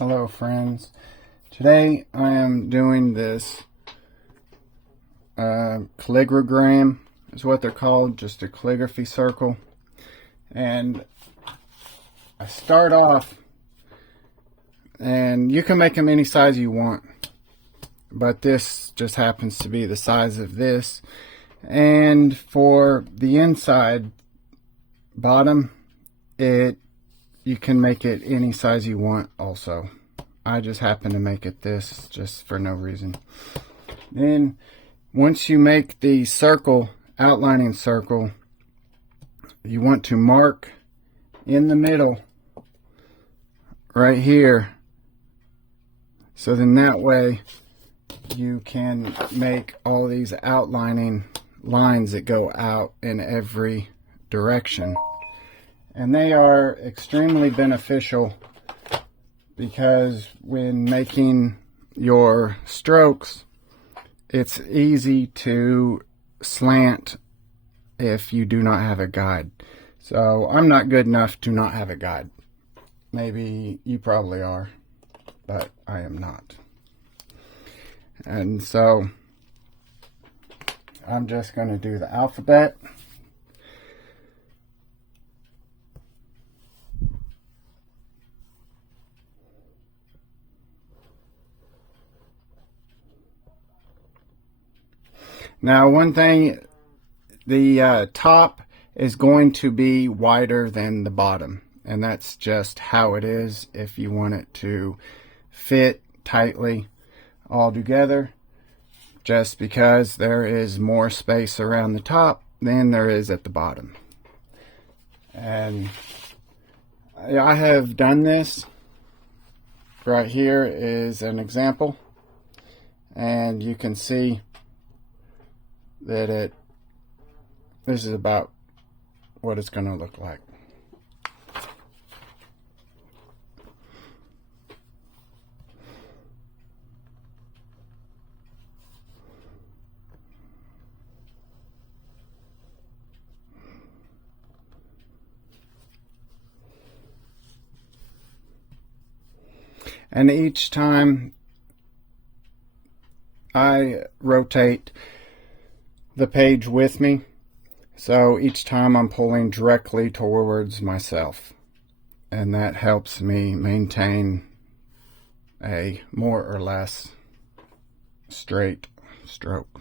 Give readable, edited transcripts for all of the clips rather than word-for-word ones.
Hello friends. Today I am doing this calligragram is what they're called, just a calligraphy circle. And I start off, and you can make them any size you want, but this just happens to be the size of this. And for the inside bottom, you can make it any size you want also. I just happen to make it this just for no reason. Then once you make the circle, outlining circle, you want to mark in the middle right here. So then that way you can make all these outlining lines that go out in every direction. And they are extremely beneficial because when making your strokes, it's easy to slant if you do not have a guide. So I'm not good enough to not have a guide. Maybe you probably are, but I am not. And so I'm just going to do the alphabet. Now, one thing, the top is going to be wider than the bottom, and that's just how it is if you want it to fit tightly all together, just because there is more space around the top than there is at the bottom. And I have done this. Right here is an example, and you can see that this is about what it's going to look like. And each time I rotate the page with me, so each time I'm pulling directly towards myself, and that helps me maintain a more or less straight stroke.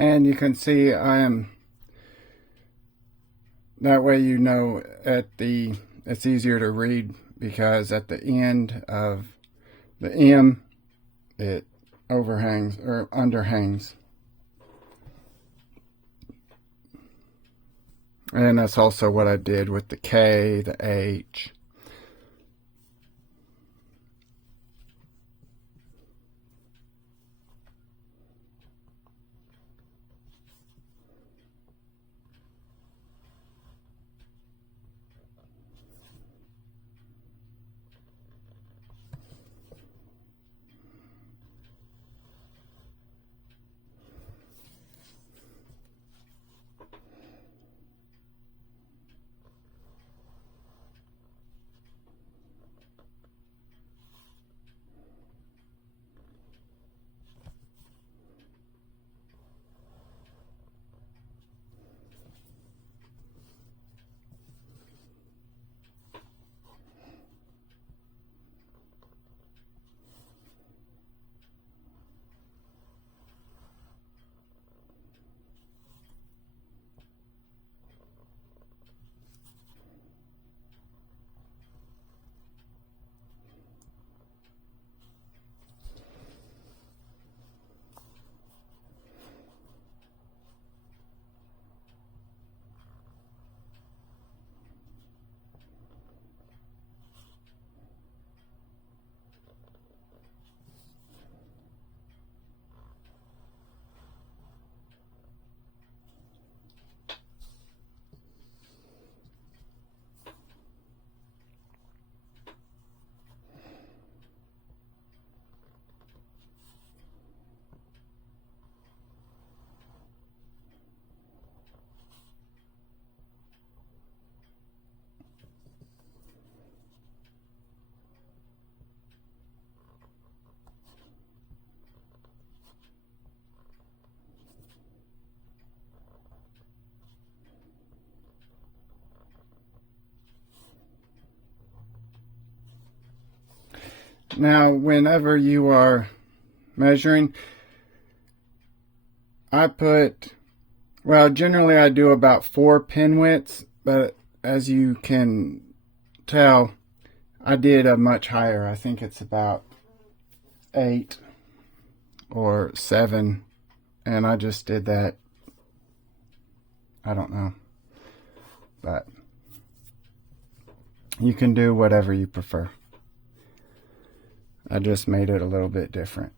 And you can see I am, that way you know it's easier to read, because at the end of the M it overhangs or underhangs. And that's also what I did with the K, the H. Now, whenever you are measuring, generally I do about 4 pin widths, but as you can tell, I did a much higher. I think it's about 8 or 7, and I just did that. I don't know, but you can do whatever you prefer. I just made it a little bit different.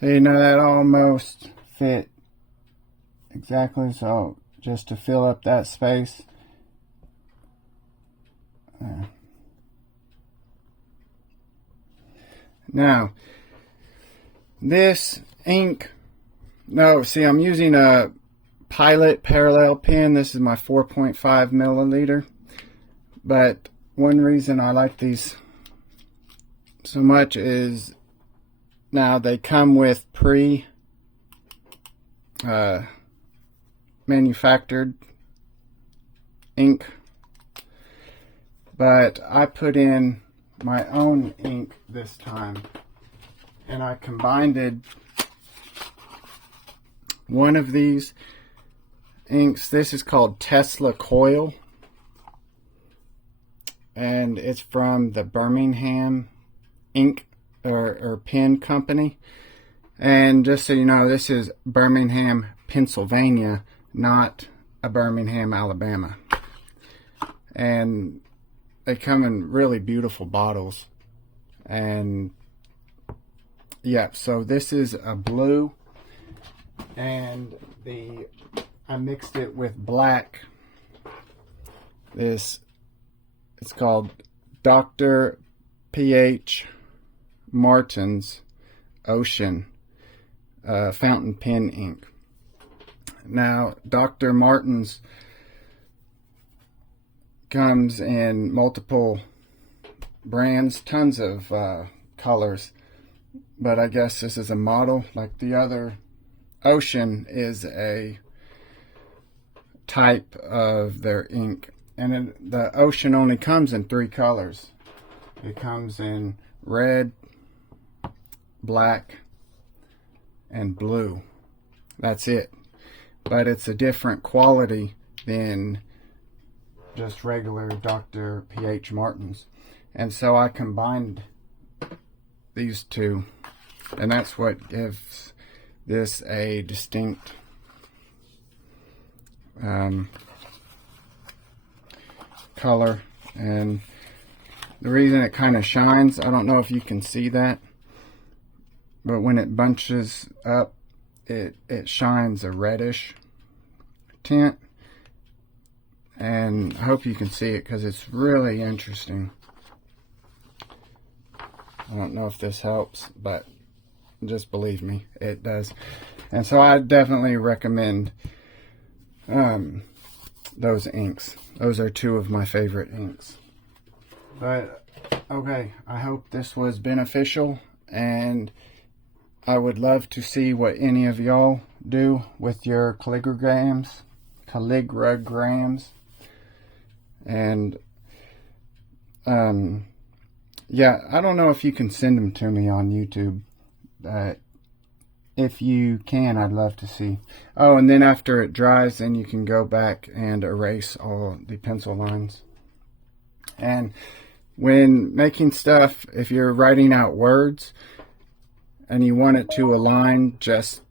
See, now that almost fit exactly, so just to fill up that space. Now, this ink, no, see, I'm using a Pilot parallel pen. This is my 4.5 milliliter. But one reason I like these so much is now they come with manufactured ink, but I put in my own ink this time, and I combined one of these inks. This is called Tesla Coil, and it's from the Birmingham ink or pen company. And just so you know, this is Birmingham, Pennsylvania, not a Birmingham, Alabama. And they come in really beautiful bottles. And yeah, so this is a blue, and I mixed it with black. It's called Dr. P.H. Martin's Ocean fountain pen ink. Now, Dr. Martin's comes in multiple brands, tons of colors, but I guess this is a model. Like the other Ocean is a type of their ink, and the Ocean only comes in 3 colors. It comes in red, black, and blue. That's it. But it's a different quality than just regular Dr. P.H. Martin's. And so I combined these two, and that's what gives this a distinct color. And the reason it kind of shines, I don't know if you can see that, but when it bunches up, it shines a reddish tint. And I hope you can see it because it's really interesting. I don't know if this helps, but just believe me, it does. And so I definitely recommend those inks. Those are 2 of my favorite inks. But okay, I hope this was beneficial, and I would love to see what any of y'all do with your calligrams. And yeah, I don't know if you can send them to me on YouTube, but if you can, I'd love to see. Oh, and then after it dries, then you can go back and erase all the pencil lines. And when making stuff, if you're writing out words and you want it to align just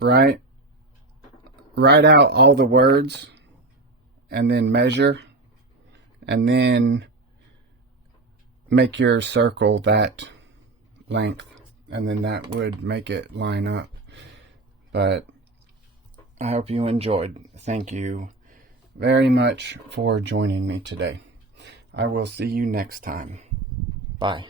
right, write out all the words and then measure, and then make your circle that length, and then that would make it line up. But I hope you enjoyed. Thank you very much for joining me today. I will see you next time. Bye.